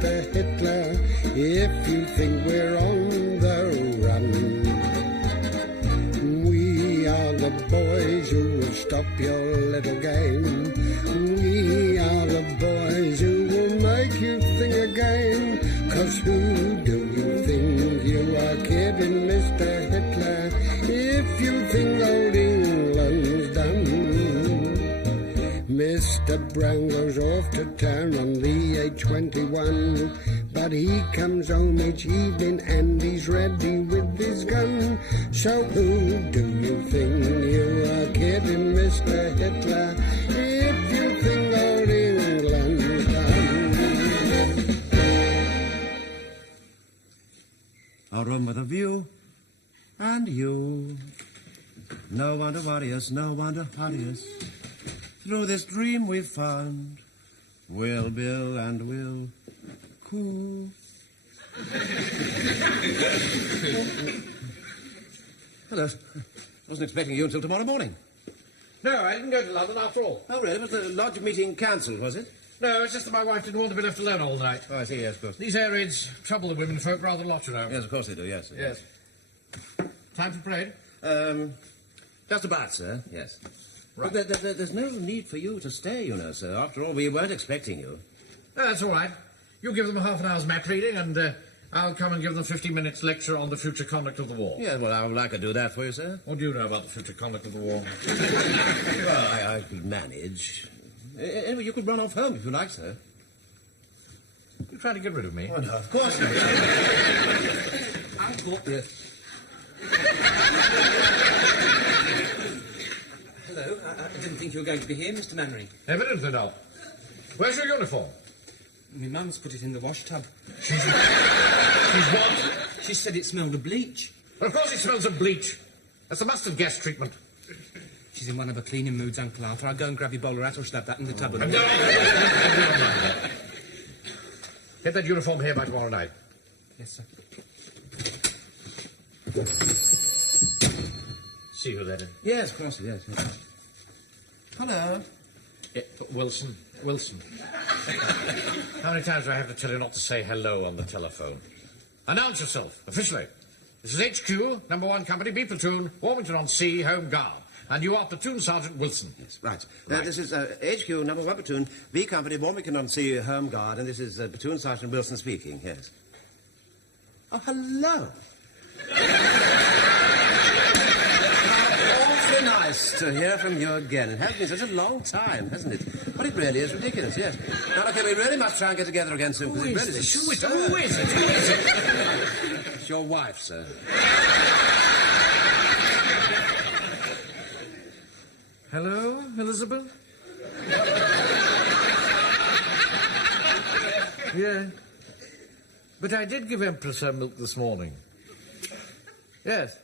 Mr. Hitler, if you think we're on the run. We are the boys who will stop your little game. We are the boys who will make you think again. 'Cause who do you think you are kidding, Mr. Hitler, if you think old England's done? Mr. Brown goes off to town on the A21, but he comes home each evening and he's ready with his gun. So who do you think you are kidding, Mr. Hitler, if you think old England's done? A room with a view, and you. No one to worry us, no one to hurry us. Through this dream we've found, we'll bill and we'll coo. Hello. Wasn't expecting you until tomorrow morning. No, I didn't go to London after all. Oh, really? Was the lodge meeting cancelled, was it? No, it's just that my wife didn't want to be left alone all night. Oh, I see, yes, of course. These air raids trouble the women folk rather a lot, you know. Yes, of course they do, yes. Yes. Time for parade? Just about, sir, yes. Right. But there's no need for you to stay, you know, sir. After all, we weren't expecting you. Oh, that's all right. You give them a half an hour's map reading, and I'll come and give them 15 minutes lecture on the future conduct of the war. Yes, well, I would like to do that for you, sir. What do you know about the future conduct of the war? Well, I could manage. Anyway, you could run off home if you like, sir. You're trying to get rid of me? Oh, no, of course not. I thought this. Hello, I didn't think you were going to be here, Mr. Mannery. Evidently not. Where's your uniform? My mum's put it in the wash tub. She's what? She said it smelled of bleach. Well, of course it smells of bleach. That's the mustard gas treatment. She's in one of her cleaning moods, Uncle Arthur. I'll go and grab your bowler hat or she'll have that in the tub. Get that uniform here by tomorrow night. Yes, sir. See who that is. Yes, of course, yes. Hello. Wilson. How many times do I have to tell you not to say hello on the telephone? Announce yourself, officially. This is HQ, number 1 Company, B Platoon, Warmington-on-Sea, Home Guard. And you are Platoon Sergeant Wilson. Yes, right. This is HQ, number 1 Platoon, B Company, Warmington-on-Sea, Home Guard, and this is Platoon Sergeant Wilson speaking, yes. Oh, hello. Awfully nice to hear from you again. It has been such a long time, hasn't it? But it really is ridiculous, yes. Now, okay, we really must try and get together again soon. Who is this? Who is it? It's your wife, sir. Hello, Elizabeth? Yeah. But I did give Empress her milk this morning. Yes.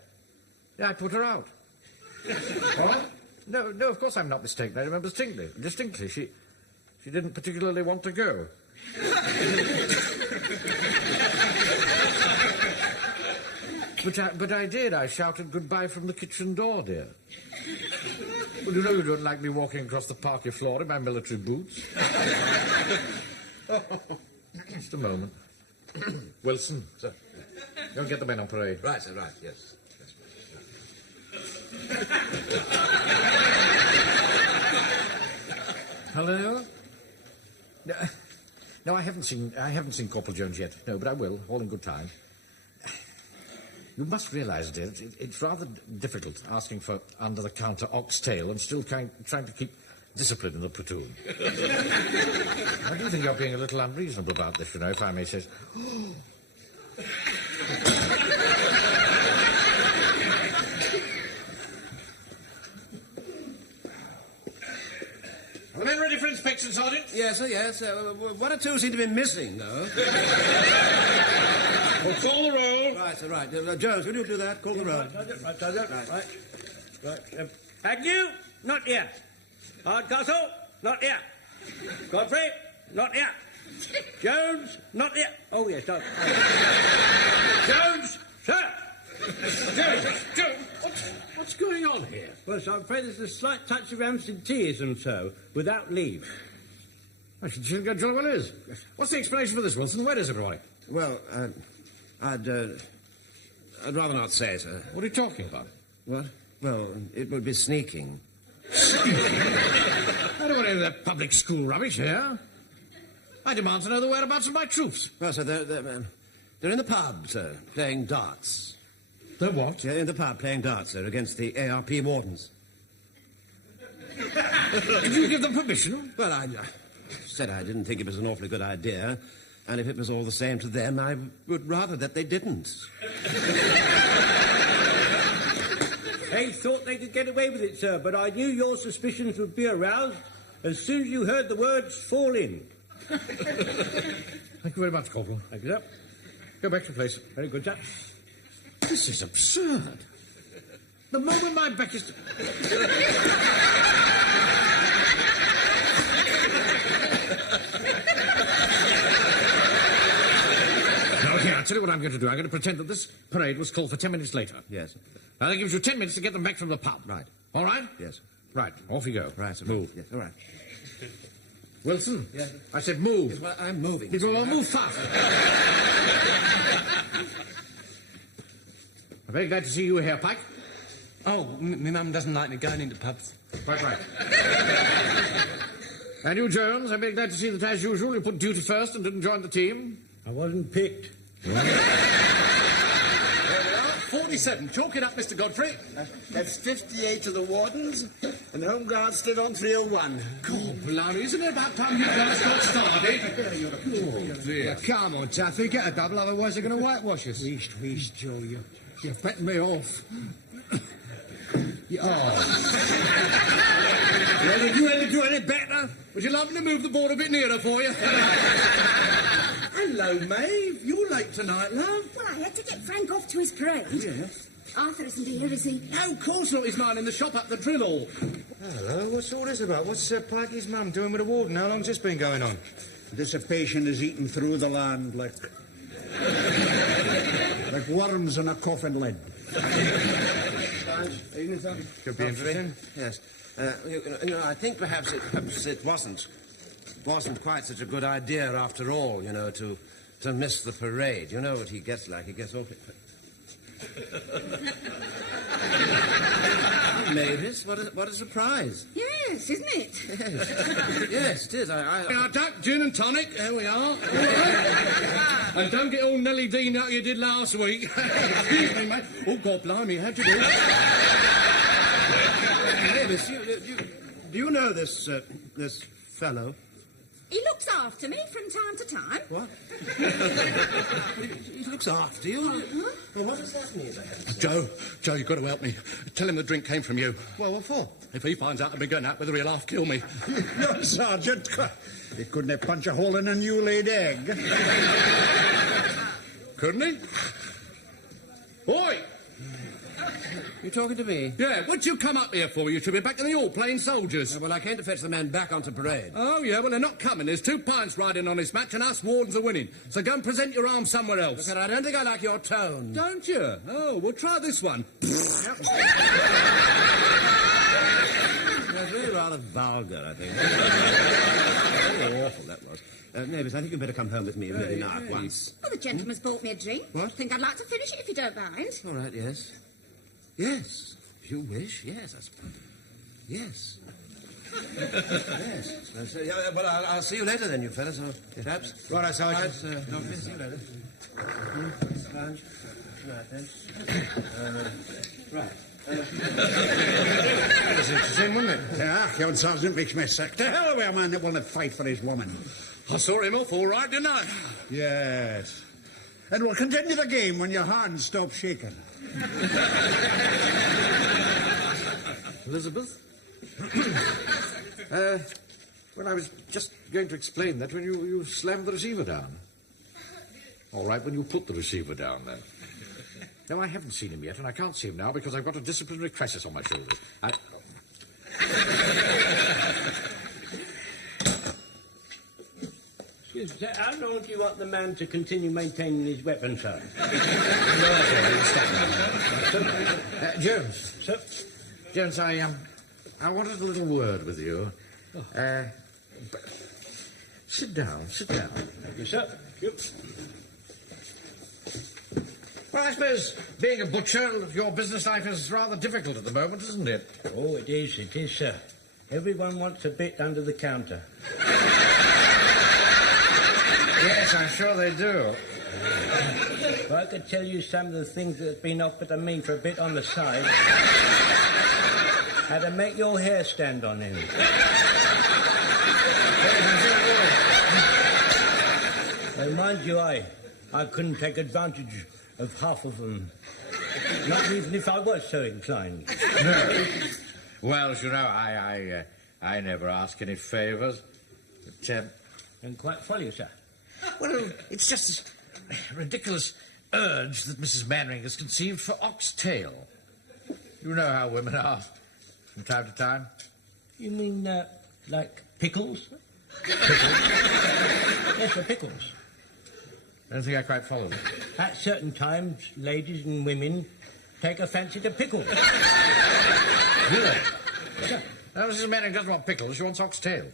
Yeah, I put her out. What? No, of course I'm not mistaken. I remember distinctly. She didn't particularly want to go. But I did. I shouted goodbye from the kitchen door, dear. Well, you know you don't like me walking across the parquet floor in my military boots. Just a moment. Wilson, sir. Go and get the men on parade. Right, sir, right, yes. Hello? No, I haven't seen Corporal Jones yet. No, but I will, all in good time. You must realise, dear, it's rather difficult asking for under-the-counter oxtail and still trying to keep discipline in the platoon. I do think you're being a little unreasonable about this, you know, if I may say so. Are the men ready for inspection, Sergeant? Yes, sir, yes. One or two seem to be missing, though. Well, call the roll. Right, sir, right. Jones, will you do that? Call the roll. Right. Agnew, not here. Hardcastle, not here. Godfrey, not here. Jones, not here. Oh, yes, not. Jones, sir. Jones, what's going on here? Well, sir, I'm afraid there's a slight touch of absenteeism, sir, without leave. I should get jolly well is. What's the explanation for this, Wilson? Where is everybody? Well, I'd rather not say, sir. What are you talking about? What? Well, it would be sneaking. I don't want any of that public school rubbish here. I demand to know the whereabouts of my troops. Well, sir, they're in the pub, sir, playing darts. The what? Yeah, in the pub, playing darts, sir, against the ARP wardens. Did you give them permission? Well, I said I didn't think it was an awfully good idea, and if it was all the same to them, I would rather that they didn't. They thought they could get away with it, sir, but I knew your suspicions would be aroused as soon as you heard the words fall in. Thank you very much, Corporal. Thank you, sir. Go back to your place. Very good, sir. This is absurd. The moment my back is... Okay, I'll tell you what I'm going to do. I'm going to pretend that this parade was called for 10 minutes later. Yes. And that gives you 10 minutes to get them back from the pub. Right. All right? Yes. Right, off you go. Right, sir. Move. Yes, all right. Wilson? Yes. I said move. Yes, well, I'm moving. Well, move fast. I'm very glad to see you here, Pike. Oh, my mum doesn't like me going into pubs. Quite right. And you, Jones, I'm very glad to see that, as usual, you put duty first and didn't join the team. I wasn't picked. 47. Chalk it up, Mr. Godfrey. That's 58 to the wardens, and the home guard stood on 301. God, blimey, isn't it about time you guys got started? Oh, dear. Come on, Taffy, get a double, otherwise they're going to whitewash us. Wheeze, Joe, you're betting me off. Well, did you ever do any better? Would you like me to move the board a bit nearer for you? Hello, Maeve. You're late tonight, love. Well, I had to get Frank off to his parade. Yes. Arthur isn't here, is he? No, of course not. He's not in the shop up the drill hall. Hello, what's all this about? What's Pikey's mum doing with the warden? How long's this been going on? Dissipation is eating through the land like worms in a coffin lid. Could be interesting. Yes. I think perhaps it wasn't quite such a good idea after all, to miss the parade. You know what he gets like. He gets awfully... Mavis, what a surprise. Yes, isn't it? Yes, it is. Our duck, gin and tonic. There we are. All right. And don't get all Nelly Dean out you did last week. Excuse me, mate. Oh, God, blimey, how'd you do? Mavis, do you know this fellow? He looks after me from time to time. What? He looks after you? Well, what does that mean? Joe, you've got to help me. Tell him the drink came from you. Well, what for? If he finds out I've been going out with her, he'll half kill me. No, Sergeant. He couldn't punch a hole in a new-laid egg. Couldn't he? Oi! You talking to me? Yeah, what'd you come up here for? You should be back in the hall playing soldiers. Well, I came to fetch the men back onto parade. Oh, yeah, well, they're not coming. There's 2 pints riding on this match, and us wardens are winning. So go and present your arms somewhere else. But I don't think I like your tone. Don't you? Oh, well, try this one. That's really rather vulgar, I think. Very awful, that was. Mavis, I think you'd better come home with me really now at once. Well, the gentleman's bought me a drink. What? Think I'd like to finish it if you don't mind. All right, yes. Yes, if you wish, yes, I suppose. Yes. Yes. Well, I'll see you later then, you fellas, or perhaps. Right, Sergeant. Right, see you later. Right, then. Right. That was interesting, wasn't it? Yeah, young Sergeant makes me sick. To hell with a man that will not fight for his woman. I saw him off all right, didn't I? Yes. And we'll continue the game when your hands stop shaking. Elizabeth? Well, I was just going to explain that when you slammed the receiver down. All right, when you put the receiver down, then. No, I haven't seen him yet, and I can't see him now because I've got a disciplinary crisis on my shoulders. Excuse me, sir, how long do you want the man to continue maintaining his weapon, sir? Jones. Sir? Jones, I wanted a little word with you. Sit down, sit down. Thank you, sir. Thank you. Well, I suppose being a butcher, your business life is rather difficult at the moment, isn't it? Oh, it is, sir. Everyone wants a bit under the counter. Yes, I'm sure they do. If I could tell you some of the things that have been offered to me for a bit on the side, how to make your hair stand on end. Well, mind you, I couldn't take advantage of half of them. Not even if I was so inclined. No. Well, as you know, I never ask any favours. But, And quite folly, sir. well, it's just this ridiculous urge that Mrs. Mannering has conceived for oxtail. You know how women are from time to time. You mean, like pickles? Yes, for pickles. I don't think I quite followed. At certain times, ladies and women take a fancy to pickles. Really? Sir, Now, Mrs. Mannering doesn't want pickles, she wants oxtail.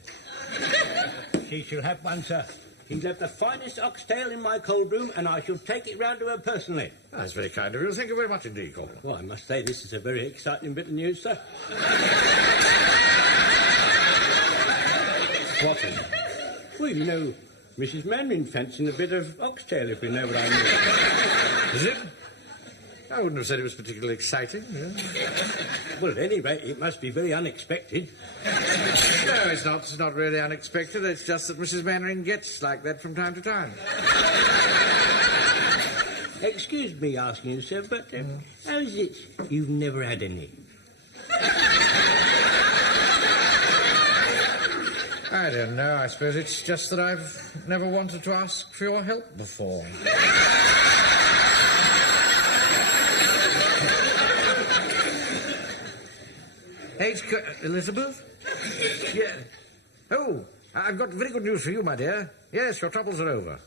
she shall have one, sir. She's left the finest oxtail in my cold room, and I shall take it round to her personally. That's very kind of you. Thank you very much indeed, Corporal. Well, I must say this is a very exciting bit of news, sir. What is it? Well, you know, Mrs. Mannering fancying a bit of oxtail, if you know what I mean. Is it? I wouldn't have said it was particularly exciting. Yeah. Well, at any rate, it must be very unexpected. No, it's not. It's not really unexpected. It's just that Mrs. Mannering gets like that from time to time. Excuse me asking you, sir, but how is it you've never had any? I don't know. I suppose it's just that I've never wanted to ask for your help before. Elizabeth? Yeah. Oh, I've got very good news for you, my dear. Yes, your troubles are over.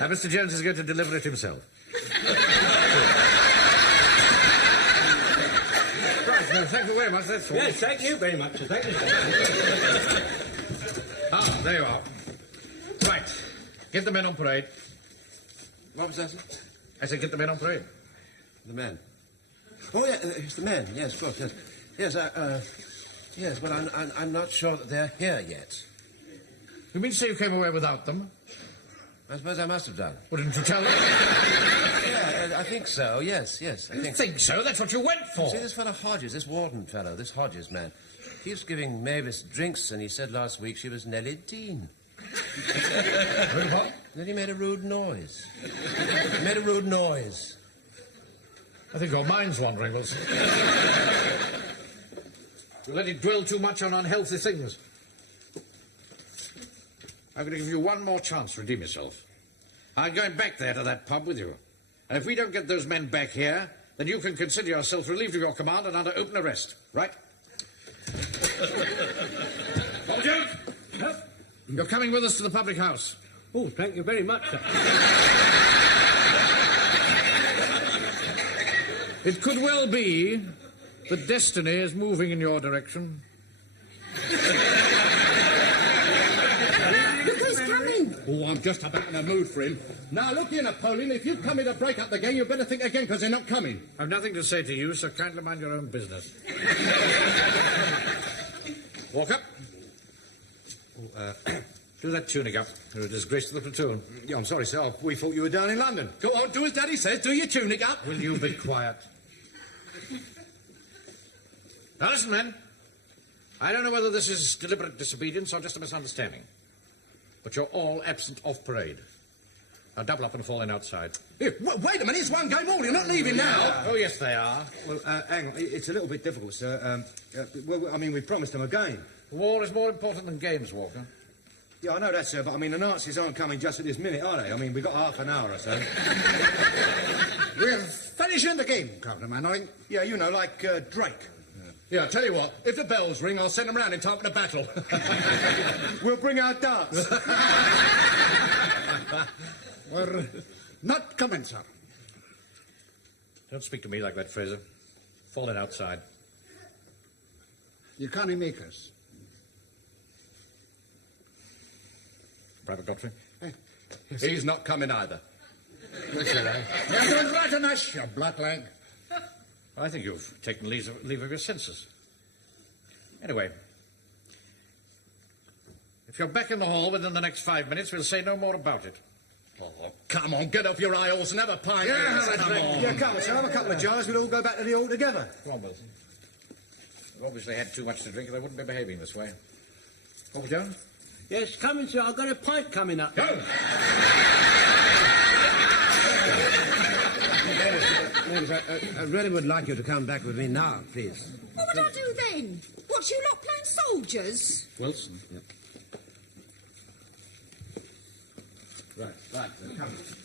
Now, Mr. Jones is going to deliver it himself. Right, no, thank you very much, that's all. Yes, thank you very much, sir. Thank you, sir. Ah, there you are. Right. Get the men on parade. What was that, sir? I said get the men on parade. The men. Oh, yeah, it's the men. Yes, of course, yes. Yes, yes, but I'm not sure that they're here yet. You mean to say you came away without them? I suppose I must have done. Well, didn't you tell them? Yeah, I think so, yes. I You think so? That's what you went for. See, this fellow Hodges, this Warden fellow, this Hodges man, keeps giving Mavis drinks, and he said last week she was nearly teen. What? Then he made a rude noise. He made a rude noise. I think your mind's wandering, Wilson. You let it dwell too much on unhealthy things. I'm going to give you one more chance to redeem yourself. I'm going back there to that pub with you. And if we don't get those men back here, then you can consider yourself relieved of your command and under open arrest. Right? Jones! Yep. You're coming with us to the public house. Oh, thank you very much, sir. It could well be that destiny is moving in your direction. Look who's coming. Oh, I'm just about in a mood for him. Now, look here, Napoleon, if you've come here to break up the gang, you better think again, because they're not coming. I've nothing to say to you, so kindly mind your own business. Walk up. Do that tunic up. You're a disgrace to the platoon. Yeah, I'm sorry, sir. We thought you were down in London. Go on, do as Daddy says. Do your tunic up. Will you be quiet? Now listen, men. I don't know whether this is deliberate disobedience or just a misunderstanding. But you're all absent off parade. Now double up and fall in outside. Here, wait a minute, it's one game all. You're not leaving now. Oh, yes, they are. Well, hang on. It's a little bit difficult, sir. Well, I mean, we promised them a game. War is more important than games, Walker. Yeah, I know that, sir, but I mean, the Nazis aren't coming just at this minute, are they? I mean, we've got half an hour or so. We're finishing the game, Captain Mannering. Yeah, you know, like Drake. Yeah, tell you what, if the bells ring, I'll send them round in time for the battle. We'll bring our darts. We're not coming, sir. Don't speak to me like that, Fraser. Fall in outside. You can't make us. Private Godfrey? He's not coming either. You're doing right on us, you blackleg. I think you've taken leave of your senses. Anyway, if you're back in the hall within the next 5 minutes, we'll say no more about it. Oh, come on, get off your high horse and have a pint. Come on. Yeah, come on, sir. Have a couple of jars. We'll all go back to the hall together. Come on, Wilson. You obviously had too much to drink, or they wouldn't be behaving this way. Corporal Jones? Yes, coming, sir. I've got a pint coming up. Go! I really would like you to come back with me now, please. What would I do then? Watch you lot playing soldiers? Wilson? Yeah.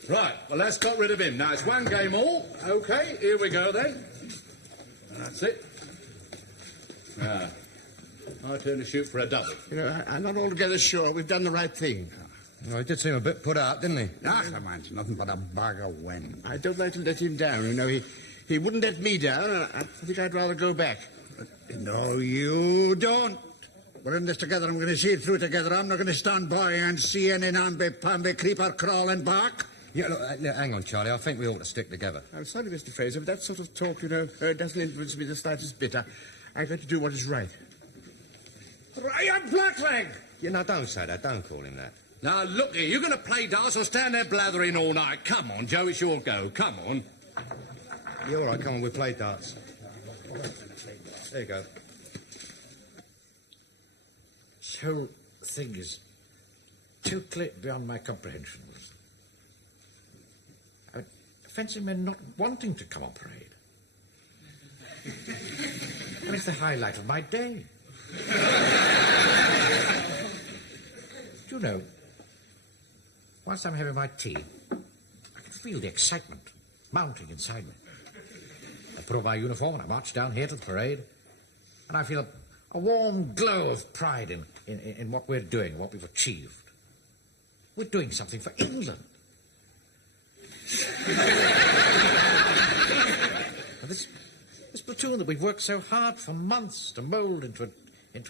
Right, well, that's got rid of him. Now, it's one game all. OK, here we go, then. That's it. Now, I turn to shoot for a double. You know, I'm not altogether sure we've done the right thing. Well, he did seem a bit put out, didn't he? Ah, come on, it's nothing but a bag of wind. I don't like to let him down. You know, he wouldn't let me down. And I think I'd rather go back. No, you don't. We're in this together. I'm going to see it through together. I'm not going to stand by and see any namby-pamby creeper crawling back. Yeah, look, hang on, Charlie. I think we ought to stick together. I'm sorry, Mr. Fraser, but that sort of talk, you know, doesn't influence me the slightest bit. I've got to do what is right. Right, blackleg! You know, don't say that. Don't call him that. Now, look here, you going to play darts or stand there blathering all night? Come on, Joe, it's your go. Come on. Yeah, all right, come on, we'll play darts. There you go. This whole thing is totally beyond my comprehension. I fancy men not wanting to come on parade. I mean, it's the highlight of my day. Do you know, whilst I'm having my tea, I can feel the excitement mounting inside me. I put on my uniform and I march down here to the parade, and I feel a warm glow of pride in what we're doing, what we've achieved. We're doing something for England. And this platoon that we've worked so hard for months to mould into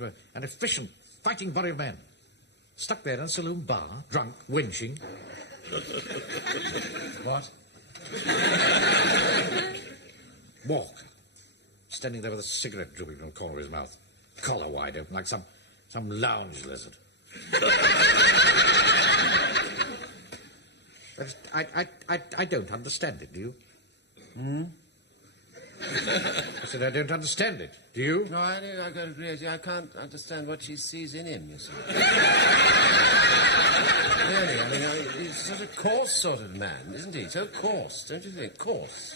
an efficient fighting body of men, stuck there in a saloon bar, drunk, winching. What? Walker, standing there with a cigarette drooping from the corner of his mouth, collar wide open, like some lounge lizard. I don't understand it, do you? I said I don't understand it. Do you? No, I got to agree with you. I can't understand what she sees in him, you see. Really, I mean, he's such a coarse sort of man, isn't he? So coarse, don't you think? Coarse.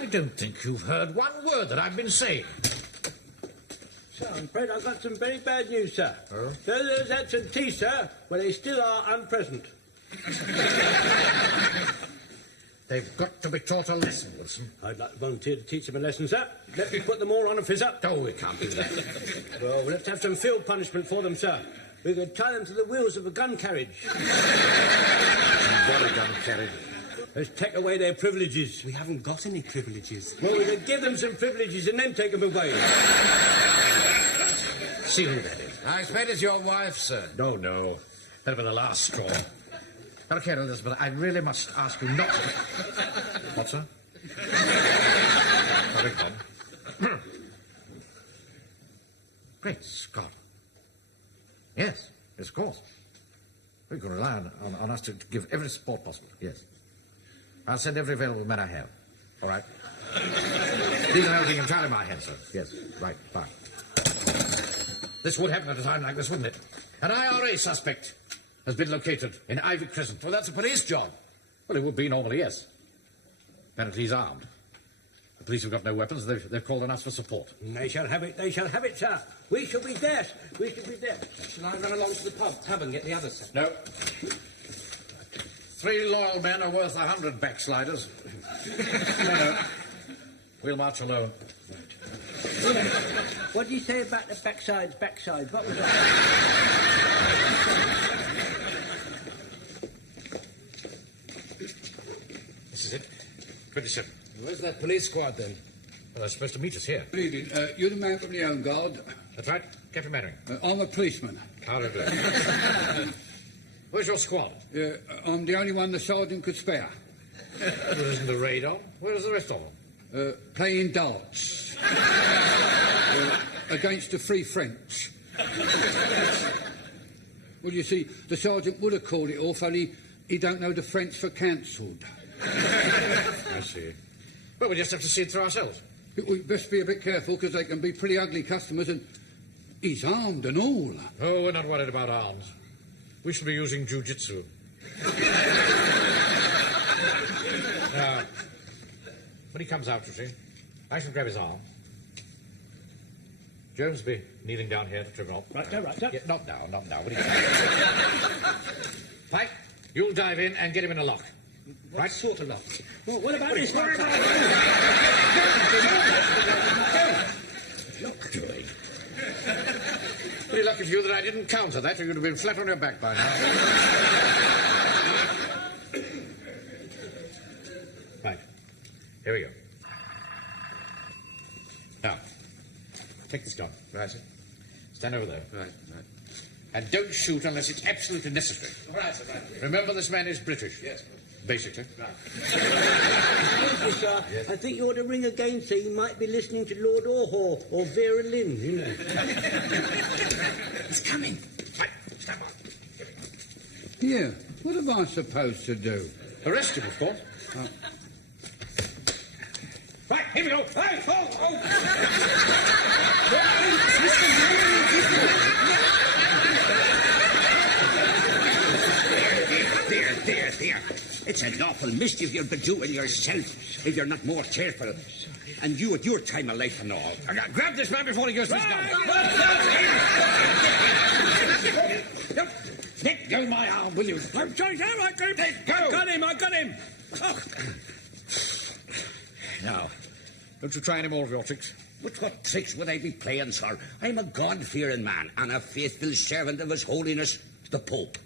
I don't think you've heard one word that I've been saying. Sir, I'm afraid I've got some very bad news, sir. Oh? Though those absentees, sir, well, they still are unpresent. They've got to be taught a lesson, Wilson. I'd like to volunteer to teach them a lesson, sir. Let me put them all on a fizz-up. Oh, we can't do that. Well, we'll have to have some field punishment for them, sir. We could tie them to the wheels of a gun carriage. What a gun carriage. Let's take away their privileges. We haven't got any privileges. Well, we could give them some privileges and then take them away. See who that is. I expect it's your wife, sir. No. That'll be the last straw. Now, look here, Elizabeth, I really must ask you not to... What, sir? I beg pardon. Great Scott. Yes, of course. We can rely on us to give every support possible, yes. I'll send every available man I have. All right? These are everything entirely in my hands, sir. Yes, right, fine. This would happen at a time like this, wouldn't it? An IRA suspect has been located in Ivy Crescent. Well, that's a police job. Well, it would be normally, yes. Apparently he's armed. The police have got no weapons. They've called on us for support. They shall have it, sir. We shall be there, we shall be there. Shall I run along to the pub and get the others, sir? No. 3 loyal men are worth 100 backsliders. No. We'll march alone. What do you say about the backside? What was that? This is it. 27. Where's that police squad, then? Well, they're supposed to meet us here. Good evening. You're the man from the Home Guard. That's right. Captain Mannering. I'm a policeman. How do you do? Where's your squad? I'm the only one the sergeant could spare. There isn't a raid on. Where's the rest of them? Playing darts. Against the Free French. Well, you see, the sergeant would have called it off, only he don't know the French for cancelled. I see. Well, we just have to see it through ourselves. We best be a bit careful, because they can be pretty ugly customers, and he's armed and all. Oh, we're not worried about arms. We shall be using jiu-jitsu. Now, when he comes out, you see, I shall grab his arm. Jones will be kneeling down here to trim him off. Right, sir, right, sir. Yeah, not now. What are you saying? Pike, you'll dive in and get him in a lock. What sort of lock? Well, what about this one? Look, Joey. Pretty lucky for you that I didn't counter that, or you'd have been flat on your back by now. Right. Here we go. Now, take this gun. Right, sir. Stand over there. Right. And don't shoot unless it's absolutely necessary. All right, sir. Remember, this man is British. Yes. Basically. Thank you, sir. Yes. I think you ought to ring again, so you might be listening to Lord Orhall or Vera Lynn, you know. He's coming. Right, stand by. Yeah, what am I supposed to do? Arrest him, of course. Right, here we go. Hey, There. It's an awful mischief you'll be doing yourself if you're not more careful. And you at your time of life and all. Grab this man before he goes to his gun. Let go my arm, will you? I'm sorry, sir. I got him. Oh. Now, don't you try any more of your tricks. But what tricks would I be playing, sir? I'm a God-fearing man and a faithful servant of His Holiness, the Pope.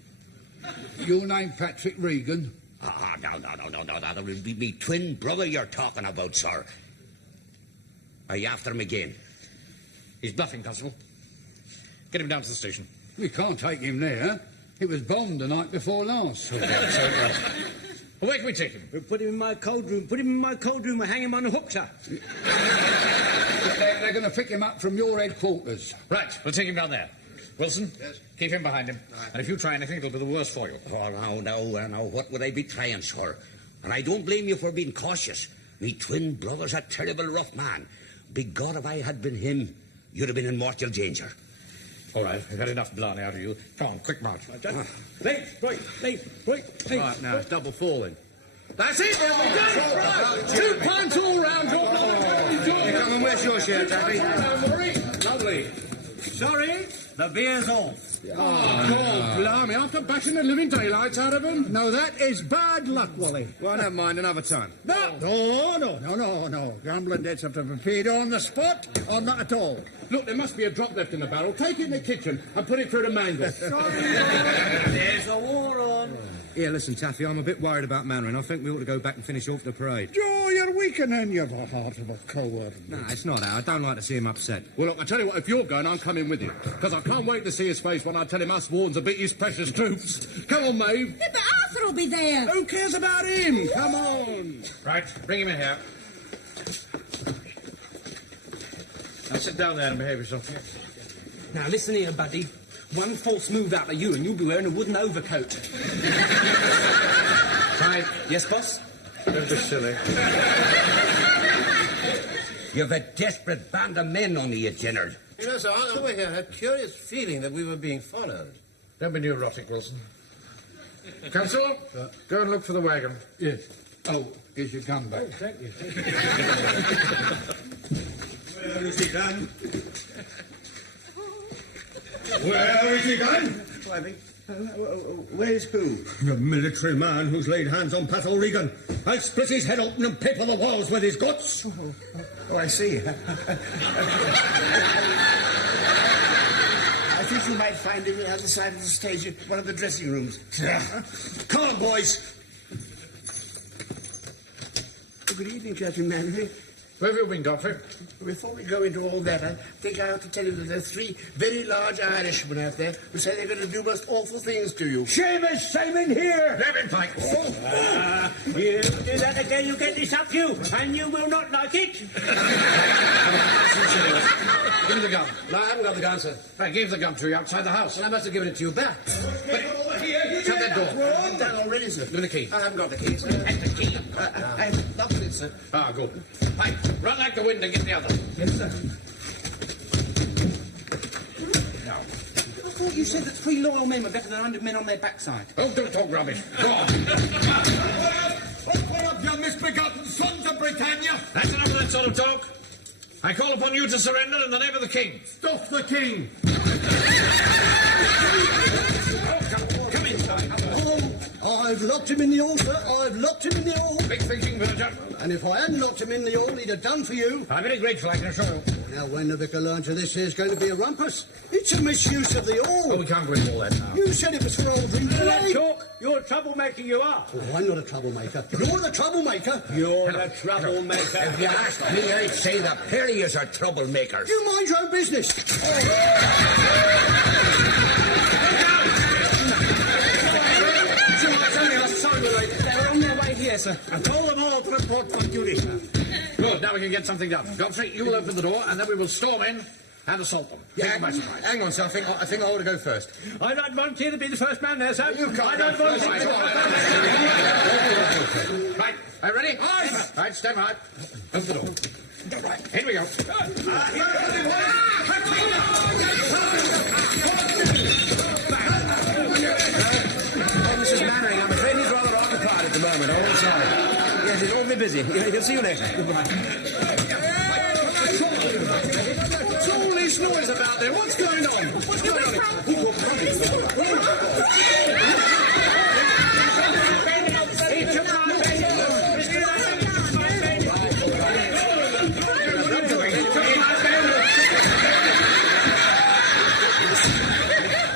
Your name Patrick Regan? No. That will be me twin brother you're talking about, sir. Are you after him again? He's bluffing, Constable. Get him down to the station. We can't take him there. He was bombed the night before last. Well, where can we take him? We'll put him in my cold room. We'll hang him on a hook, sir. They're going to pick him up from your headquarters. Right, we'll take him down there. Wilson, yes. Keep him behind him. Right. And if you try anything, it'll be the worse for you. Oh, no. What would I be trying, sir? And I don't blame you for being cautious. Me twin brother's a terrible rough man. Big God, if I had been him, you'd have been in mortal danger. All right, we've had enough blarney out of you. Come on, quick march. Right. Right, now it's double falling. That's it! Right. 2 pints all round. Come and where's your share, Taffy? Don't worry. Lovely. Sorry, the beer's off. God, blimey, after bashing the living daylights out of him? No, that is bad luck, Wally. Well, never mind, another time. No. Gambling debts have to be paid on the spot or not at all. Look, there must be a drop left in the barrel. Take it in the kitchen and put it through the mangle. There's a war on. Here, listen, Taffy, I'm a bit worried about Mannering. I think we ought to go back and finish off the parade. Joe, you're weakening. You've a heart of a coward. No, it's not that. I don't like to see him upset. Well, look, I tell you what, if you're going, I'm coming with you. Because I can't wait to see his face when I tell him us Warns have beat his precious troops. Come on, Maeve. Yeah, but Arthur will be there. Who cares about him? Come on. Right, bring him in here. Now sit down there and behave yourself. Now, listen here, buddy. One false move out of you and you'll be wearing a wooden overcoat. Right. Yes, boss? Don't be silly. You've a desperate band of men on you, Jenner. You know, sir, I over here had a curious feeling that we were being followed. Don't be neurotic, Wilson. Constable, go and look for the wagon. Yes. Oh, here's your gun back. Thank you. Where is he gone? Where is he gone? Where's who? The military man who's laid hands on Pat O'Regan. I'll split his head open and paper the walls with his guts. Oh, I see. I think you might find him on the other side of the stage in one of the dressing rooms. Come on, boys. Good evening, Captain Manley. Where have you been, Godfrey? Before we go into all that, I think I ought to tell you that there are 3 very large Irishmen out there who say they're going to do most awful things to you. Seamus Simon here! Let him fight. You do that again, you get this up you, and you will not like it. Give me the gun. No, I haven't got the gun, sir. I gave the gun to you outside the house. Well, I must have given it to you back. Shut that door. We're all done already, sir. Give me the key. I haven't got the key, sir. And the key. I haven't locked it, sir. Ah, good. Right, run like the wind and get the other. Yes, sir. Now. I thought you said that 3 loyal men were better than 100 men on their backside. Oh, don't talk rubbish. Go on. What of you misbegotten sons of Britannia? That's enough of that sort of talk. I call upon you to surrender in the name of the king. Stuff the king. Come inside. I've locked him in the hall, sir. I've locked him in the hall. Big thinking, Verger. And if I hadn't locked him in the hall, he'd have done for you. I'm very grateful, I can assure you. Now, when the vicar learns of this, there's going to be a rumpus. It's a misuse of the hall. Oh, we can't go into all that now. You said it was for old drinking. That talk, you're troublemaking, you are. Oh, I'm not a troublemaker. You're the troublemaker. You're the troublemaker. If you ask me, I'd say the Perriers are troublemakers. You mind your own business. They're on their way here, sir. And call them all to report on duty. Good, now we can get something done. Godfrey, you will open the door, and then we will storm in and assault them. Take them by surprise. Hang on, sir. I think I ought to go first. I don't volunteer to be the first man there, sir. You can't I don't go first. volunteer. Right, are you ready? Aye. Right, stand by. Open the door. Right, here we go. Mrs. Mannering, I'm afraid he's rather occupied at the moment. Oh, sorry. Yes, he's awfully busy. He'll see you later. Goodbye. What's all this noise about there? What's going on? What's going on?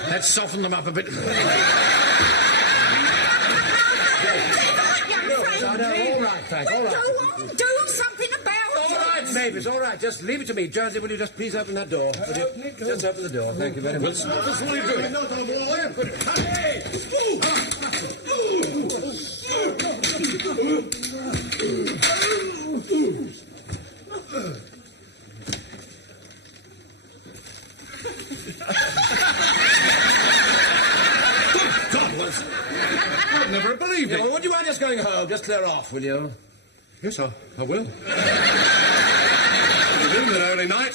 Let's soften them up a bit. All right, Frank, all right. Go on, do something about All it. right, neighbours, all right. Just leave it to me. Jonesy, will you just please open that door? Will you? Just open the door. Thank you very much. That's what you're doing. I'd never believed it. Yeah, well, would you mind just going home? Just clear off, will you? Yes, I will. You're doing an early night.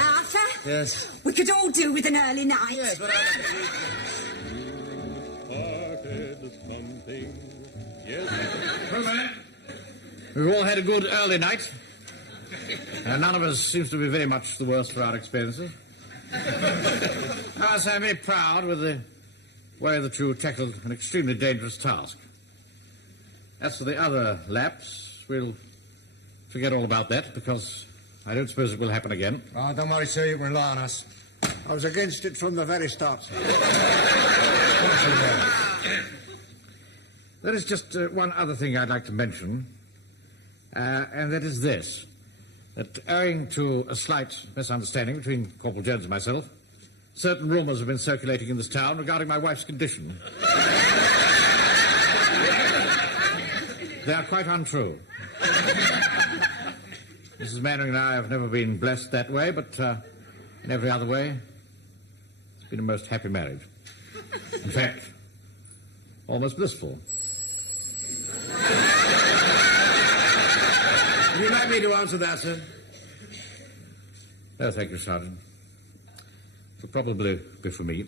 Arthur? Yes. We could all do with an early night. Yes, but We've all had a good early night. And none of us seems to be very much the worse for our experiences. I say I'm very proud with the way that you tackled an extremely dangerous task. As for the other lapse, we'll forget all about that, because I don't suppose it will happen again. Oh, don't worry, sir. You can rely on us. I was against it from the very start, sir. There is just one other thing I'd like to mention, and that is this. That owing to a slight misunderstanding between Corporal Jones and myself, certain rumours have been circulating in this town regarding my wife's condition. They are quite untrue. Mrs. Mannering and I have never been blessed that way, but in every other way, it's been a most happy marriage. In fact, almost blissful. would you like me to answer that, sir? No, thank you, Sergeant. It'll probably be for me.